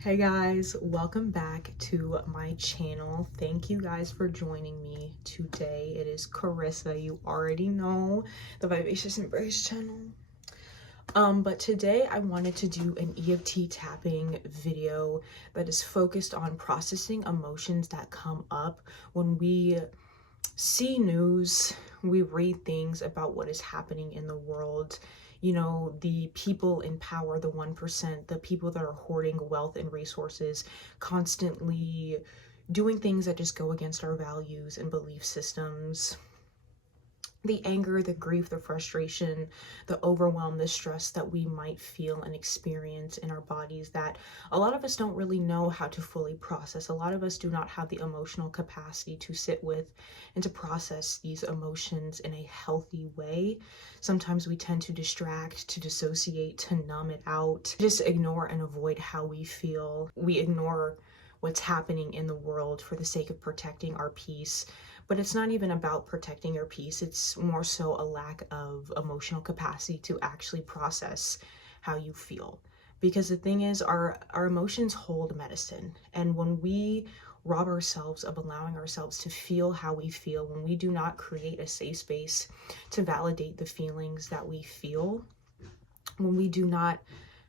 Hey guys, welcome back to my channel. Thank you guys for joining me today. It is Carissa. You already know, the Vivacious Embrace channel. But today I wanted to do an EFT tapping video that is focused on processing emotions that come up when we see news, we read things about what is happening in the world. You know, the people in power, the 1%, the people that are hoarding wealth and resources, constantly doing things that just go against our values and belief systems. The anger, the grief, the frustration, the overwhelm, the stress that we might feel and experience in our bodies that a lot of us don't really know how to fully process. A lot of us do not have the emotional capacity to sit with and to process these emotions in a healthy way. Sometimes we tend to distract, to dissociate, to numb it out, just ignore and avoid how we feel. We ignore what's happening in the world for the sake of protecting our peace. But it's not even about protecting your peace. It's more so a lack of emotional capacity to actually process how you feel. Because the thing is, our emotions hold medicine. And when we rob ourselves of allowing ourselves to feel how we feel, when we do not create a safe space to validate the feelings that we feel, when we do not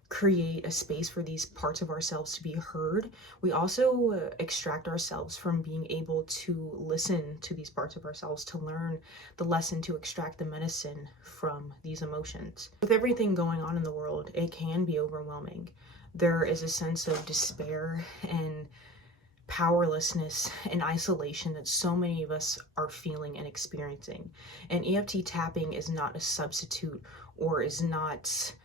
create a space for these parts of ourselves to be heard, we also extract ourselves from being able to listen to these parts of ourselves, to learn the lesson, to extract the medicine from these emotions. With everything going on in the world, it can be overwhelming. There is a sense of despair and powerlessness and isolation that so many of us are feeling and experiencing. And EFT tapping is not a substitute or is not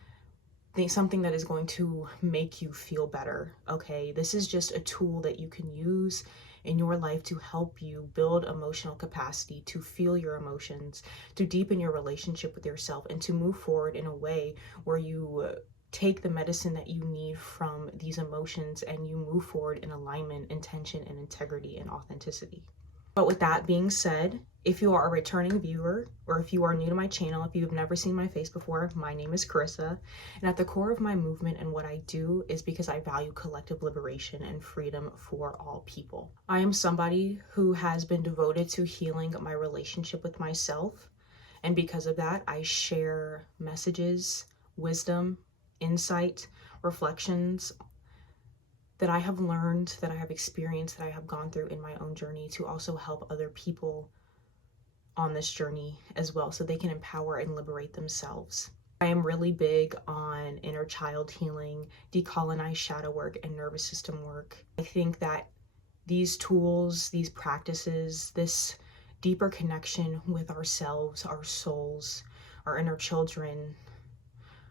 something that is going to make you feel better. Okay, this is just a tool that you can use in your life to help you build emotional capacity, to feel your emotions, to deepen your relationship with yourself, and to move forward in a way where you take the medicine that you need from these emotions and you move forward in alignment, intention, and integrity and authenticity. But with that being said, if you are a returning viewer or if you are new to my channel, if you've never seen my face before, my name is Carissa. And at the core of my movement and what I do is because I value collective liberation and freedom for all people. I am somebody who has been devoted to healing my relationship with myself. And because of that, I share messages, wisdom, insight, reflections that I have learned, that I have experienced, that I have gone through in my own journey to also help other people on this journey as well so they can empower and liberate themselves. I am really big on inner child healing, decolonized shadow work, and nervous system work. I think that these tools, these practices, this deeper connection with ourselves, our souls, our inner children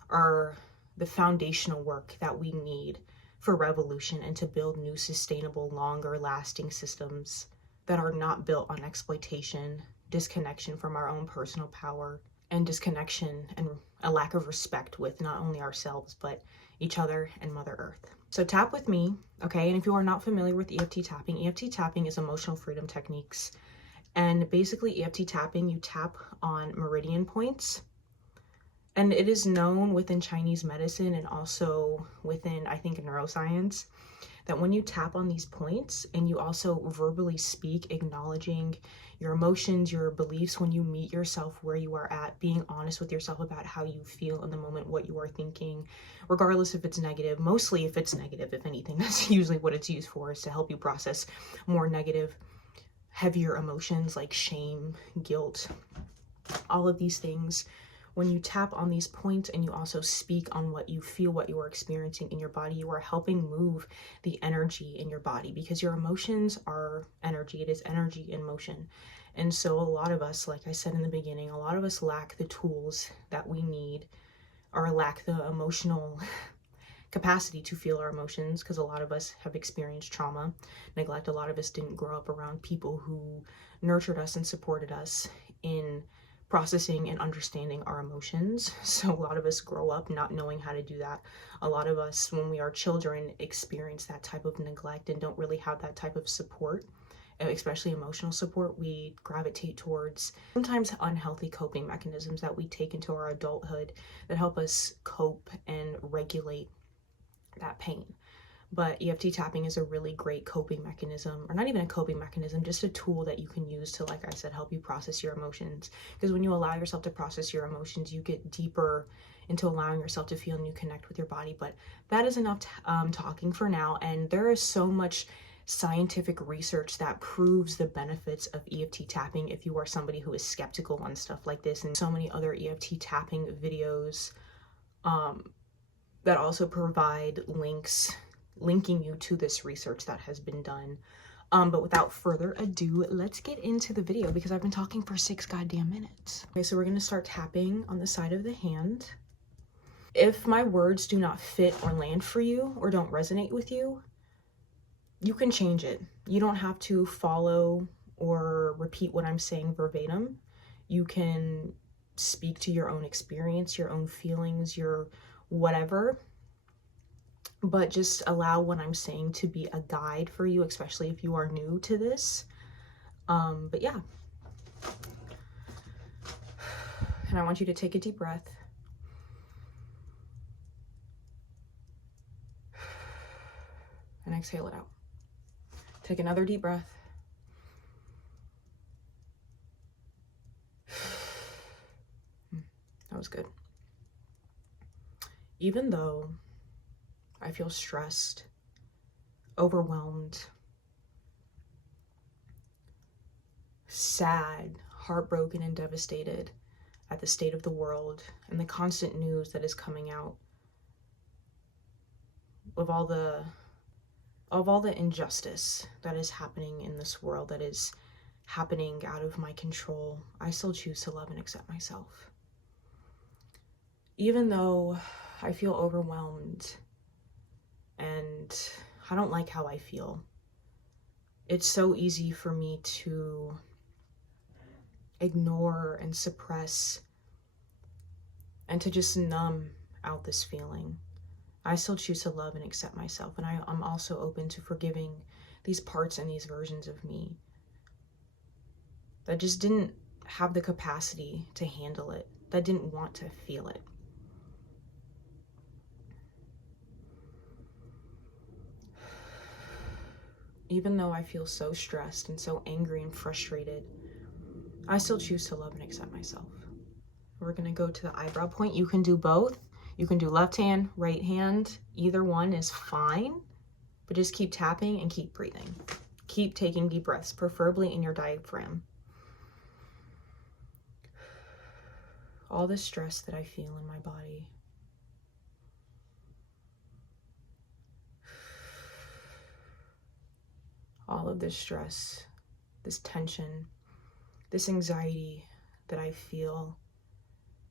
are the foundational work that we need for revolution and to build new, sustainable, longer lasting systems that are not built on exploitation, disconnection from our own personal power, and disconnection and a lack of respect with not only ourselves, but each other and Mother Earth. So tap with me, okay? And if you are not familiar with EFT tapping is emotional freedom techniques. And basically EFT tapping, you tap on meridian points. And it is known within Chinese medicine and also within, I think, neuroscience, that when you tap on these points and you also verbally speak, acknowledging your emotions, your beliefs, when you meet yourself where you are at, being honest with yourself about how you feel in the moment, what you are thinking, regardless if it's negative, mostly if it's negative, if anything, that's usually what it's used for, is to help you process more negative, heavier emotions like shame, guilt, all of these things. When you tap on these points and you also speak on what you feel, what you are experiencing in your body, you are helping move the energy in your body, because your emotions are energy. It is energy in motion. And so a lot of us, like I said in the beginning, a lot of us lack the tools that we need, or lack the emotional capacity to feel our emotions, because a lot of us have experienced trauma, neglect. A lot of us didn't grow up around people who nurtured us and supported us in processing and understanding our emotions. So a lot of us grow up not knowing how to do that. A lot of us, when we are children, experience that type of neglect and don't really have that type of support, especially emotional support. We gravitate towards sometimes unhealthy coping mechanisms that we take into our adulthood that help us cope and regulate that pain. but EFT tapping is a really great coping mechanism, or not even a coping mechanism, just a tool that you can use to, like I said, help you process your emotions. Because when you allow yourself to process your emotions, you get deeper into allowing yourself to feel and you connect with your body. But that is enough talking for now. And there is so much scientific research that proves the benefits of EFT tapping if you are somebody who is skeptical on stuff like this, and so many other EFT tapping videos that also provide linking you to this research that has been done. But without further ado, let's get into the video because I've been talking for 6 goddamn minutes. Okay, so we're gonna start tapping on the side of the hand. If my words do not fit or land for you or don't resonate with you, you can change it. You don't have to follow or repeat what I'm saying verbatim. You can speak to your own experience, your own feelings, your whatever, but just allow what I'm saying to be a guide for you, especially if you are new to this. But yeah. And I want you to take a deep breath. And exhale it out. Take another deep breath. That was good. Even though I feel stressed, overwhelmed, sad, heartbroken, and devastated at the state of the world and the constant news that is coming out of all the injustice that is happening in this world, that is happening out of my control, I still choose to love and accept myself. Even though I feel overwhelmed and I don't like how I feel, it's so easy for me to ignore and suppress and to just numb out this feeling. I still choose to love and accept myself, and I'm also open to forgiving these parts and these versions of me that just didn't have the capacity to handle it, that didn't want to feel it. Even though I feel so stressed and so angry and frustrated, I still choose to love and accept myself. We're gonna go to the eyebrow point. You can do both. You can do left hand, right hand. Either one is fine, but just keep tapping and keep breathing. Keep taking deep breaths, preferably in your diaphragm. All the stress that I feel in my body, all of this stress, this tension, this anxiety that I feel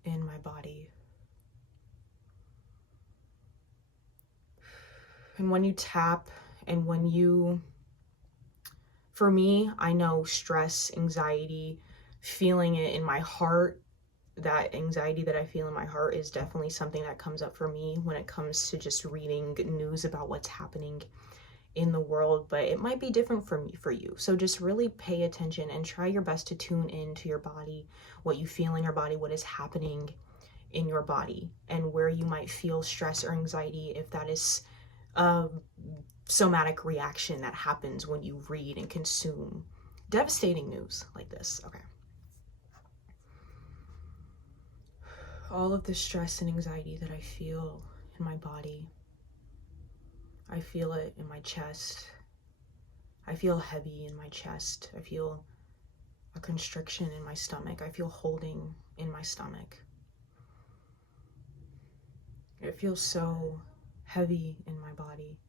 in my body. And when you tap and when you, for me, I know stress, anxiety, feeling it in my heart, that anxiety that I feel in my heart is definitely something that comes up for me when it comes to just reading news about what's happening in the world, but it might be different for you. So just really pay attention and try your best to tune into your body, what you feel in your body, what is happening in your body, and where you might feel stress or anxiety, if that is a somatic reaction that happens when you read and consume devastating news like this. Okay. All of the stress and anxiety that I feel in my body, I feel it in my chest. I feel heavy in my chest. I feel a constriction in my stomach. I feel holding in my stomach. It feels so heavy in my body.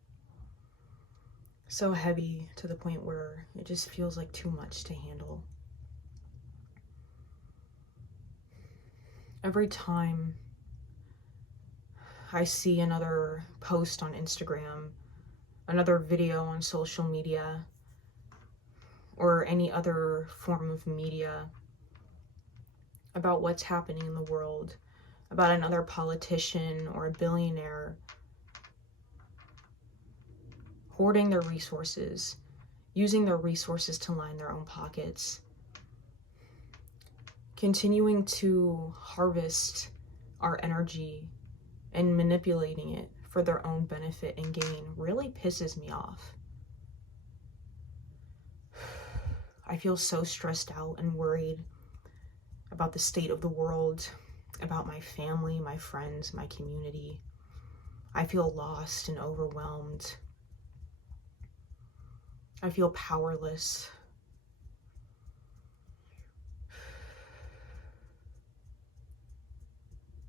So heavy to the point where it just feels like too much to handle. Every time I see another post on Instagram, another video on social media, or any other form of media about what's happening in the world, about another politician or a billionaire hoarding their resources, using their resources to line their own pockets, continuing to harvest our energy and manipulating it for their own benefit and gain really pisses me off. I feel so stressed out and worried about the state of the world, about my family, my friends, my community. I feel lost and overwhelmed. I feel powerless.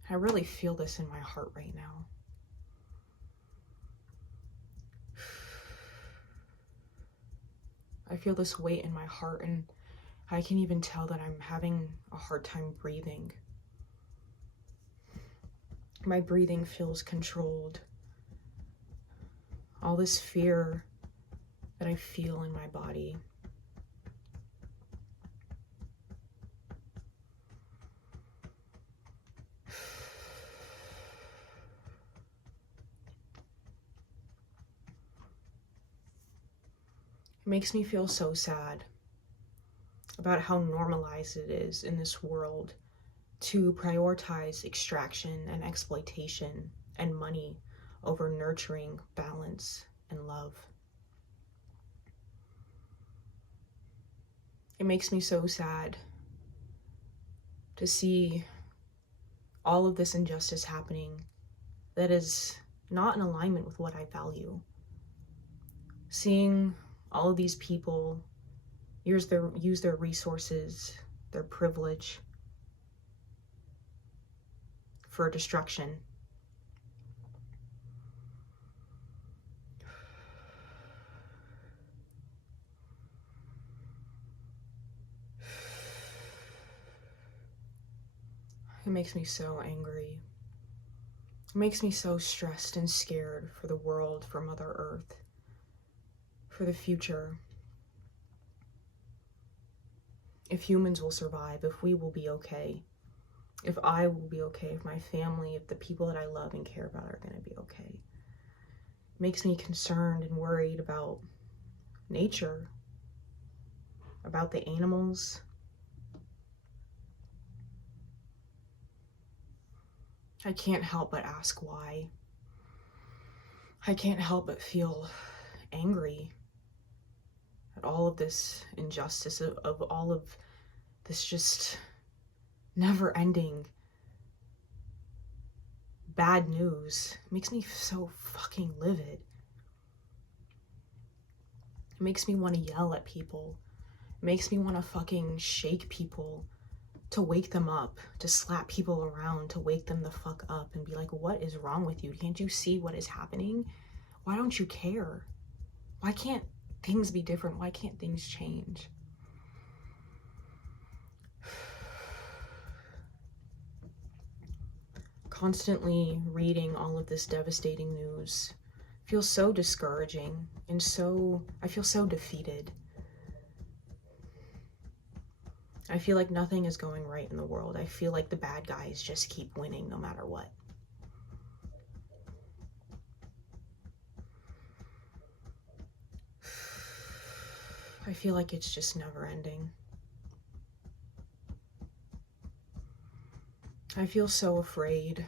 I really feel this in my heart right now. I feel this weight in my heart, and I can even tell that I'm having a hard time breathing. My breathing feels controlled. All this fear that I feel in my body. It makes me feel so sad about how normalized it is in this world to prioritize extraction and exploitation and money over nurturing, balance, and love. It makes me so sad to see all of this injustice happening that is not in alignment with what I value. Seeing all of these people use their resources, their privilege for destruction. It makes me so angry. It makes me so stressed and scared for the world, for Mother Earth, for the future. If humans will survive, if we will be okay, if I will be okay, if my family, if the people that I love and care about are going to be okay. It makes me concerned and worried about nature, about the animals. I can't help but ask why. I can't help but feel angry at all of this injustice, of all of this just never-ending bad news. It makes me so fucking livid. It makes me want to yell at people. It makes me want to fucking shake people, to wake them up, to slap people around, to wake them the fuck up and be like, what is wrong with you? Can't you see what is happening? Why don't you care? Why can't things be different? Why can't things change? Constantly reading all of this devastating news feels so discouraging, and I feel so defeated. I feel like nothing is going right in the world. I feel like the bad guys just keep winning no matter what. I feel like it's just never ending. I feel so afraid.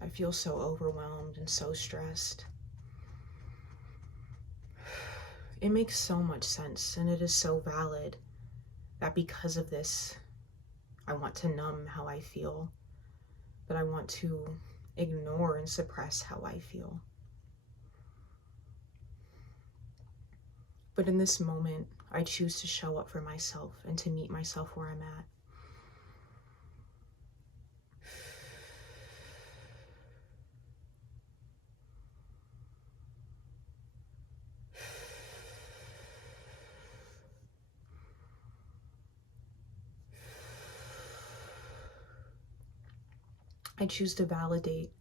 I feel so overwhelmed and so stressed. It makes so much sense, and it is so valid that because of this, I want to numb how I feel, that I want to ignore and suppress how I feel. But in this moment, I choose to show up for myself and to meet myself where I'm at. I choose to validate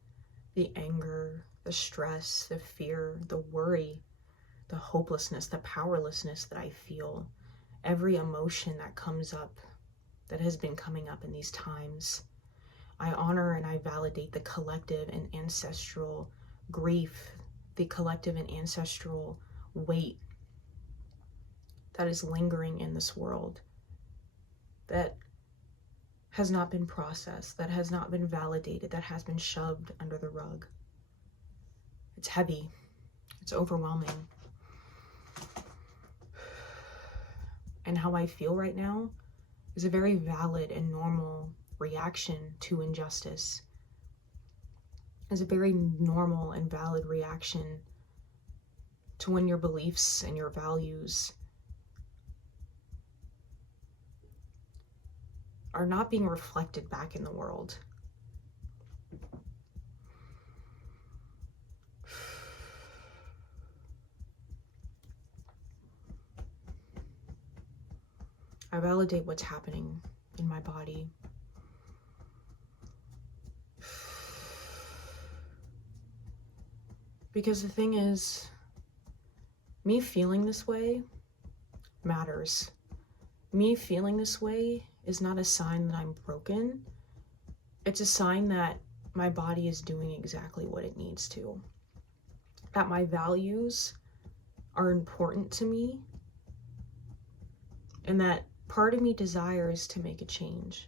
the anger, the stress, the fear, the worry, the hopelessness, the powerlessness that I feel. Every emotion that comes up, that has been coming up in these times. I honor and I validate the collective and ancestral grief, the collective and ancestral weight that is lingering in this world, that has not been processed, that has not been validated, that has been shoved under the rug. It's heavy. It's overwhelming. And how I feel right now is a very valid and normal reaction to injustice. It's a very normal and valid reaction to when your beliefs and your values are not being reflected back in the world. I validate what's happening in my body. Because the thing is, me feeling this way matters. Me feeling this way is not a sign that I'm broken. It's a sign that my body is doing exactly what it needs to. That my values are important to me. And that part of me desires to make a change.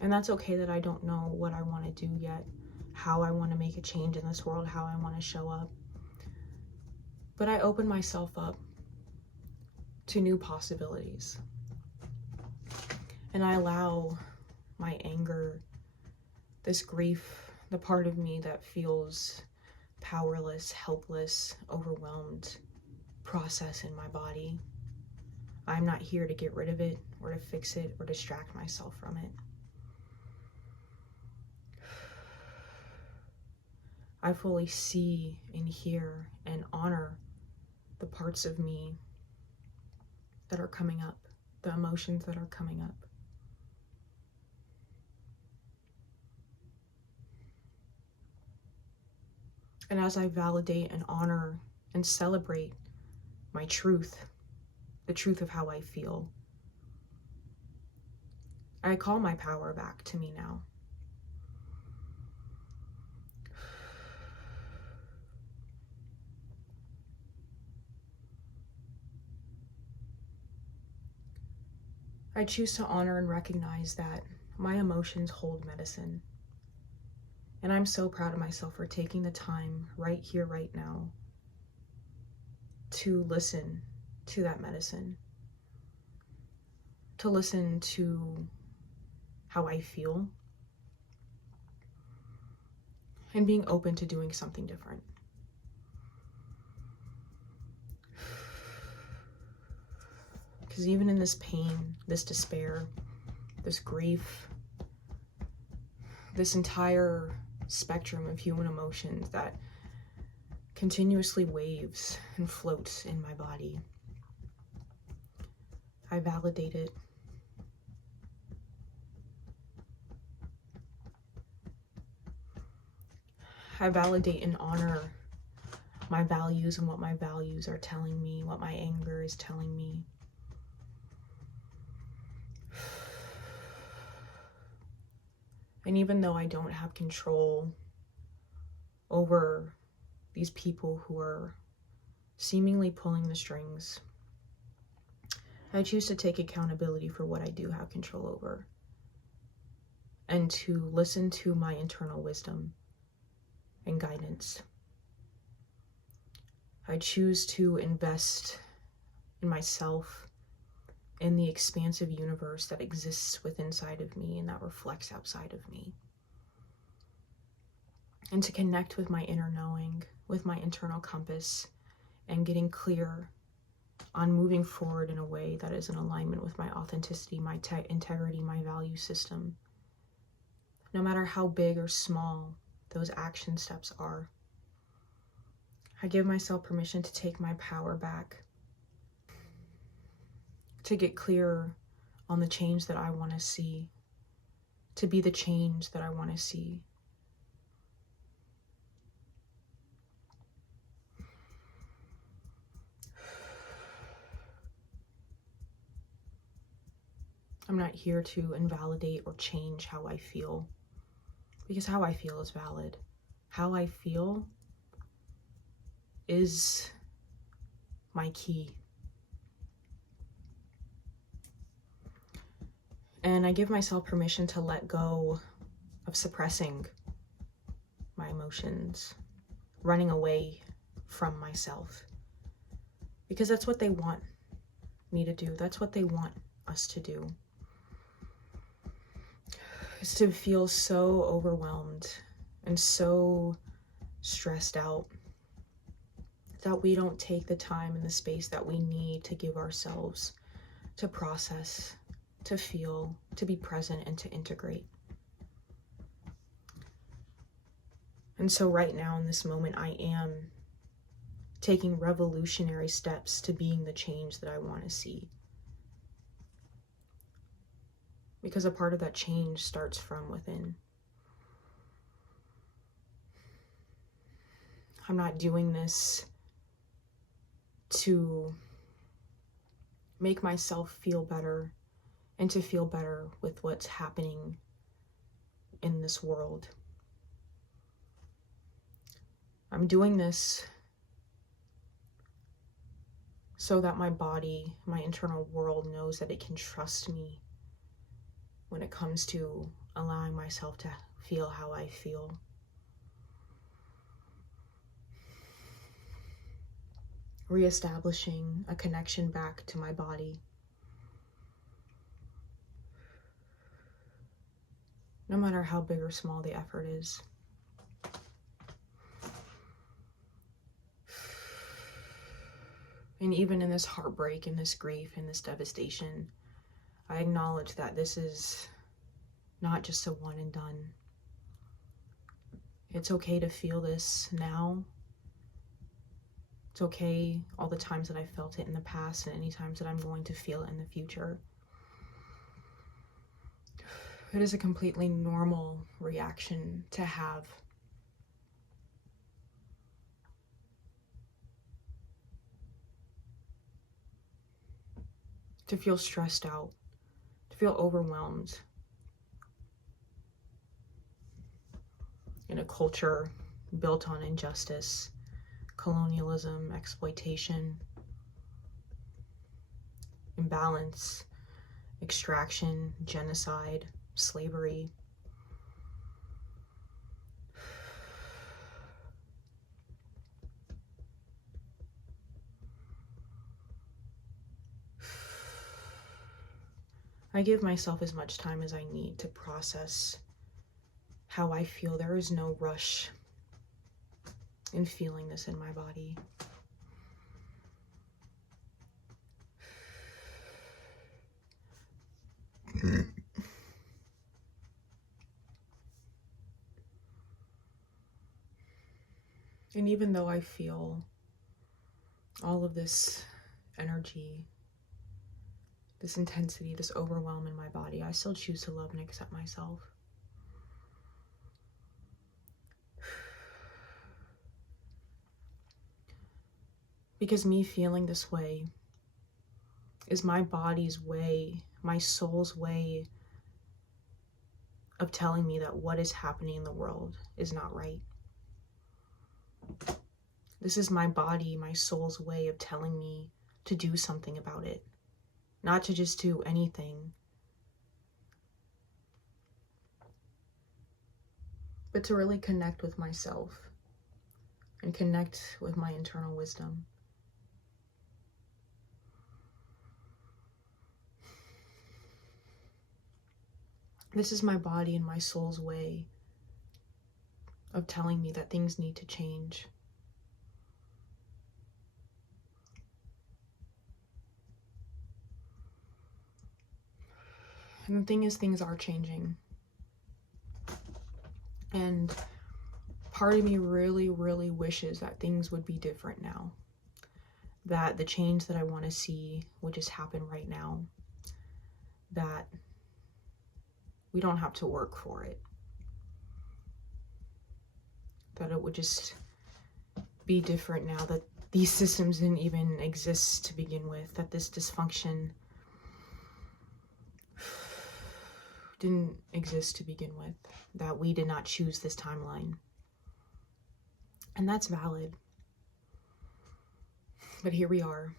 And that's okay that I don't know what I want to do yet, how I want to make a change in this world, how I want to show up. But I open myself up to new possibilities. And I allow my anger, this grief, the part of me that feels powerless, helpless, overwhelmed, process in my body. I'm not here to get rid of it or to fix it or distract myself from it. I fully see and hear and honor the parts of me that are coming up, the emotions that are coming up. And as I validate and honor and celebrate my truth, the truth of how I feel, I call my power back to me now. I choose to honor and recognize that my emotions hold medicine. And I'm so proud of myself for taking the time right here, right now, to listen to that medicine, to listen to how I feel, and being open to doing something different. Because even in this pain, this despair, this grief, this entire spectrum of human emotions that continuously waves and floats in my body, I validate it. I validate and honor my values and what my values are telling me, what my anger is telling me. And even though I don't have control over these people who are seemingly pulling the strings, I choose to take accountability for what I do have control over and to listen to my internal wisdom and guidance. I choose to invest in myself, in the expansive universe that exists within inside of me and that reflects outside of me. And to connect with my inner knowing, with my internal compass, and getting clear on moving forward in a way that is in alignment with my authenticity, my integrity, my value system. No matter how big or small those action steps are, I give myself permission to take my power back, to get clearer on the change that I want to see, to be the change that I want to see. I'm not here to invalidate or change how I feel, because how I feel is valid. How I feel is my key. And I give myself permission to let go of suppressing my emotions, running away from myself. Because that's what they want me to do. That's what they want us to do. Is to feel so overwhelmed and so stressed out that we don't take the time and the space that we need to give ourselves to process, to feel, to be present, and to integrate. And so right now in this moment, I am taking revolutionary steps to being the change that I want to see. Because a part of that change starts from within. I'm not doing this to make myself feel better and to feel better with what's happening in this world. I'm doing this so that my body, my internal world knows that it can trust me when it comes to allowing myself to feel how I feel. Reestablishing a connection back to my body. No matter how big or small the effort is. And even in this heartbreak, in this grief, in this devastation, I acknowledge that this is not just a one and done. It's okay to feel this now. It's okay all the times that I felt it in the past and any times that I'm going to feel it in the future. It is a completely normal reaction to have. To feel stressed out, to feel overwhelmed in a culture built on injustice, colonialism, exploitation, imbalance, extraction, genocide, slavery. I give myself as much time as I need to process how I feel. There is no rush in feeling this in my body. And even though I feel all of this energy, this intensity, this overwhelm in my body, I still choose to love and accept myself. Because me feeling this way is my body's way, my soul's way of telling me that what is happening in the world is not right. This is my body, my soul's way of telling me to do something about it. Not to just do anything, but to really connect with myself and connect with my internal wisdom. This is my body and my soul's way of telling me that things need to change. And the thing is, things are changing. And part of me really, really wishes that things would be different now. That the change that I want to see would just happen right now. That we don't have to work for it. That it would just be different now, that these systems didn't even exist to begin with, that this dysfunction didn't exist to begin with, that we did not choose this timeline. And that's valid. But here we are,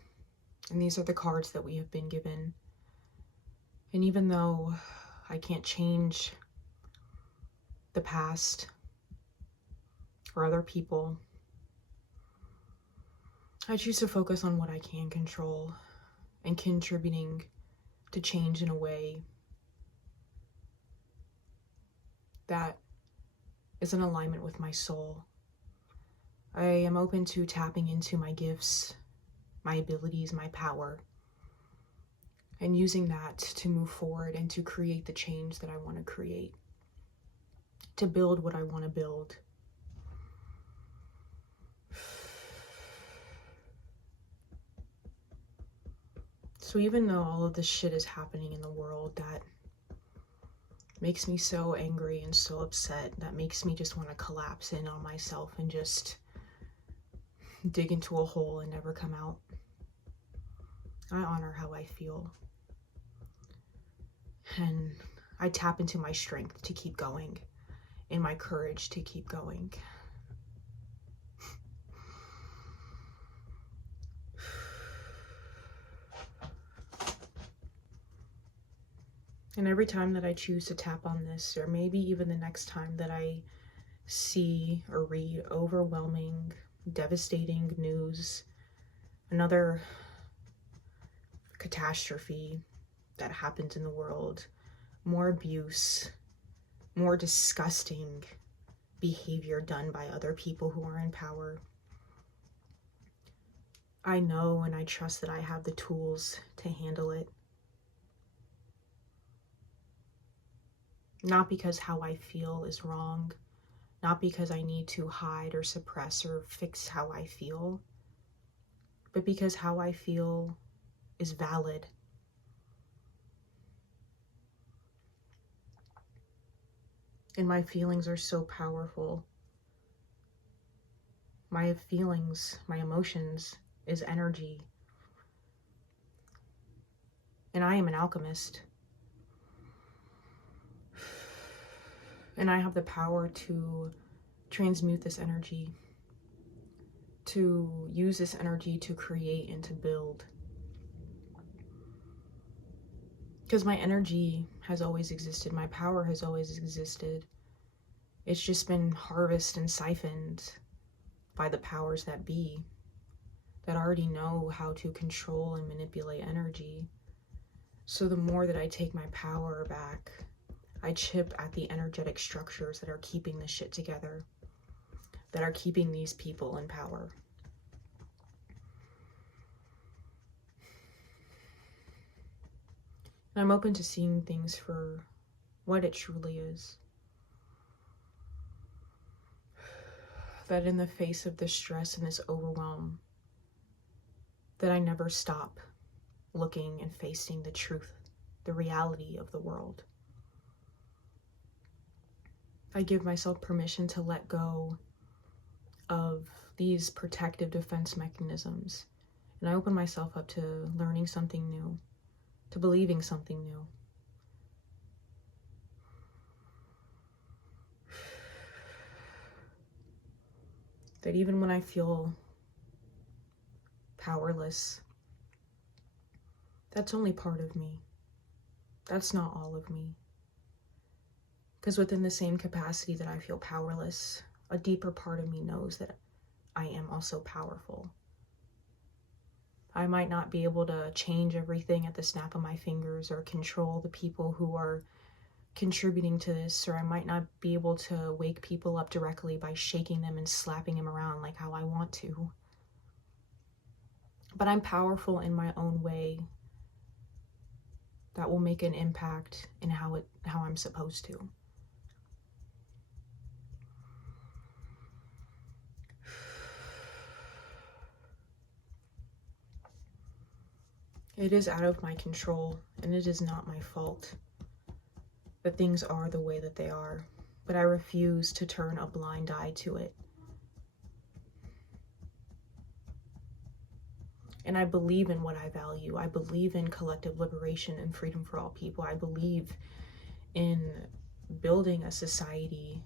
and these are the cards that we have been given. And even though I can't change the past or other people, I choose to focus on what I can control and contributing to change in a way that is in alignment with my soul. I am open to tapping into my gifts, my abilities, my power, and using that to move forward and to create the change that I want to create, to build what I want to build. So even though all of this shit is happening in the world that makes me so angry and so upset, that makes me just want to collapse in on myself and just dig into a hole and never come out, I honor how I feel. And I tap into my strength to keep going and my courage to keep going. And every time that I choose to tap on this, or maybe even the next time that I see or read overwhelming, devastating news, another catastrophe that happens in the world, more abuse, more disgusting behavior done by other people who are in power, I know and I trust that I have the tools to handle it. Not because how I feel is wrong, not because I need to hide or suppress or fix how I feel, but because how I feel is valid. And my feelings are so powerful. My feelings, my emotions is energy. And I am an alchemist. And I have the power to transmute this energy, to use this energy to create and to build. Because my energy has always existed, my power has always existed. It's just been harvested and siphoned by the powers that be, that already know how to control and manipulate energy. So the more that I take my power back, I chip at the energetic structures that are keeping this shit together, that are keeping these people in power. And I'm open to seeing things for what it truly is. That in the face of this stress and this overwhelm, that I never stop looking and facing the truth, the reality of the world. I give myself permission to let go of these protective defense mechanisms, and I open myself up to learning something new, to believing something new. That even when I feel powerless, that's only part of me. That's not all of me. Because within the same capacity that I feel powerless, a deeper part of me knows that I am also powerful. I might not be able to change everything at the snap of my fingers or control the people who are contributing to this, or I might not be able to wake people up directly by shaking them and slapping them around like how I want to. But I'm powerful in my own way that will make an impact in how I'm supposed to. It is out of my control, and it is not my fault that things are the way that they are, but I refuse to turn a blind eye to it. And I believe in what I value. I believe in collective liberation and freedom for all people. I believe in building a society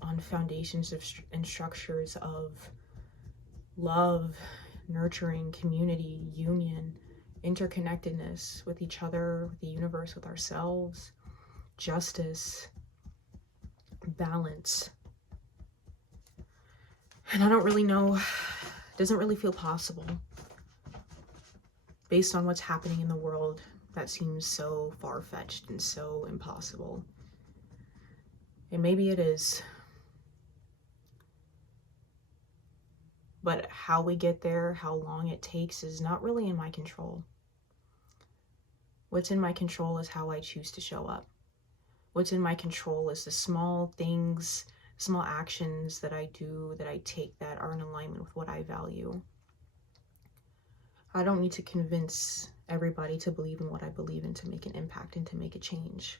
on foundations and structures of love, nurturing, community, union, interconnectedness with each other, with the universe, with ourselves, justice, balance. And I don't really know, it doesn't really feel possible based on what's happening in the world. That seems so far-fetched and so impossible. And maybe it is. But how we get there, how long it takes, is not really in my control. What's in my control is how I choose to show up. What's in my control is the small things, small actions that I do, that I take, that are in alignment with what I value. I don't need to convince everybody to believe in what I believe in to make an impact and to make a change.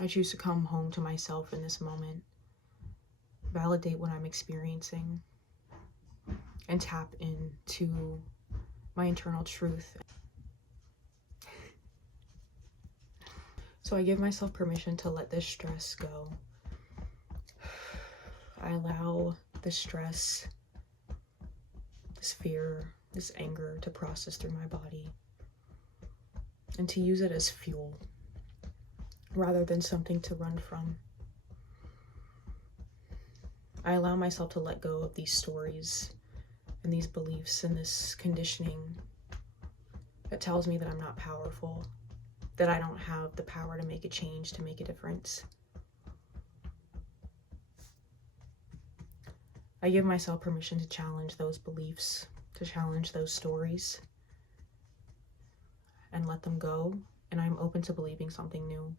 I choose to come home to myself in this moment, validate what I'm experiencing, and tap into my internal truth. So I give myself permission to let this stress go. I allow the stress, this fear, this anger to process through my body and to use it as fuel rather than something to run from. I allow myself to let go of these stories and these beliefs and this conditioning that tells me that I'm not powerful, that I don't have the power to make a change, to make a difference. I give myself permission to challenge those beliefs, to challenge those stories, and let them go. And I'm open to believing something new,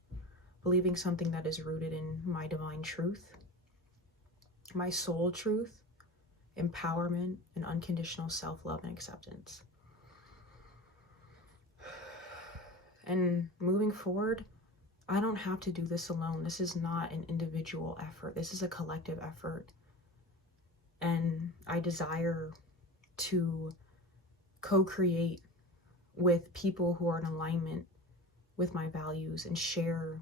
believing something that is rooted in my divine truth, my soul truth, empowerment, and unconditional self-love and acceptance. And moving forward, I don't have to do this alone. This is not an individual effort. This is a collective effort. And I desire to co-create with people who are in alignment with my values and share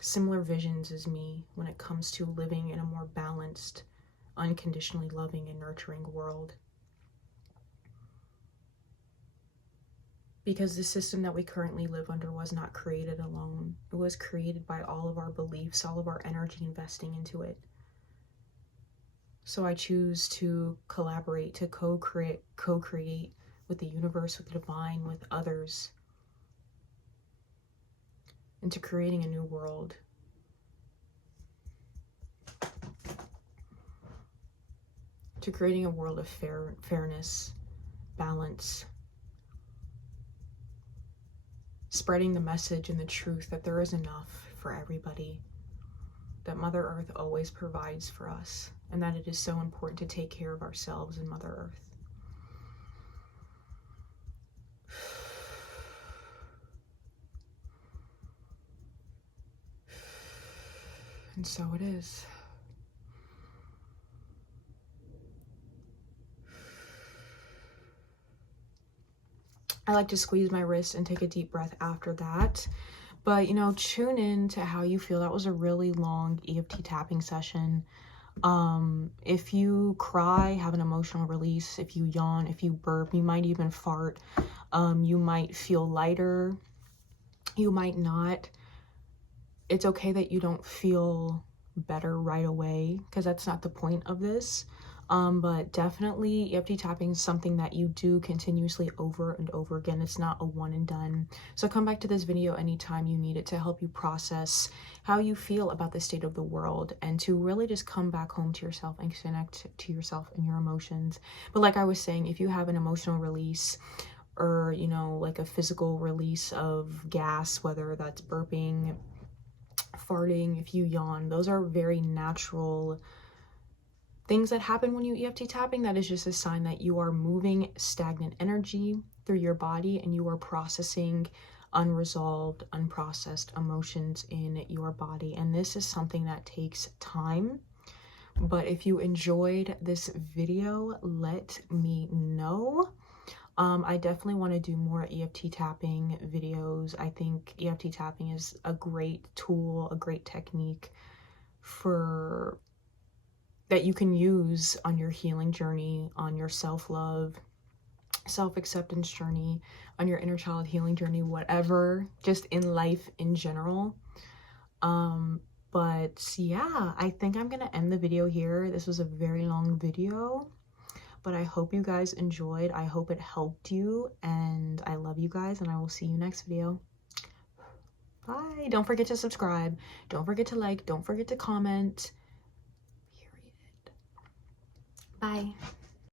similar visions as me when it comes to living in a more balanced, unconditionally loving and nurturing world. Because the system that we currently live under was not created alone. It was created by all of our beliefs, all of our energy investing into it. So I choose to collaborate, to co-create with the universe, with the divine, with others, into creating a new world. To creating a world of fairness, balance, spreading the message and the truth that there is enough for everybody, that Mother Earth always provides for us, and that it is so important to take care of ourselves and Mother Earth. And so it is. I like to squeeze my wrist and take a deep breath after that. But, you know, tune in to how you feel. That was a really long EFT tapping session. If you cry, have an emotional release, if you yawn, if you burp, you might even fart, you might feel lighter, you might not. It's okay that you don't feel better right away, because that's not the point of this. But definitely EFT tapping is something that you do continuously over and over again. It's not a one and done. So come back to this video anytime you need it to help you process how you feel about the state of the world, and to really just come back home to yourself and connect to yourself and your emotions. But like I was saying, if you have an emotional release, or, you know, like a physical release of gas, whether that's burping, farting, if you yawn, those are very natural things that happen when you EFT tapping. That is just a sign that you are moving stagnant energy through your body, and you are processing unresolved, unprocessed emotions in your body. And this is something that takes time. But if you enjoyed this video, let me know. I definitely want to do more EFT tapping videos. I think EFT tapping is a great tool, a great technique for that you can use on your healing journey, on your self-love, self-acceptance journey, on your inner child healing journey, whatever, just in life in general. But yeah, I think I'm gonna end the video here. This was a very long video, but I hope you guys enjoyed. I hope it helped you, and I love you guys, and I will see you next video. Bye. Don't forget to subscribe. Don't forget to like. Don't forget to comment. Period. Bye.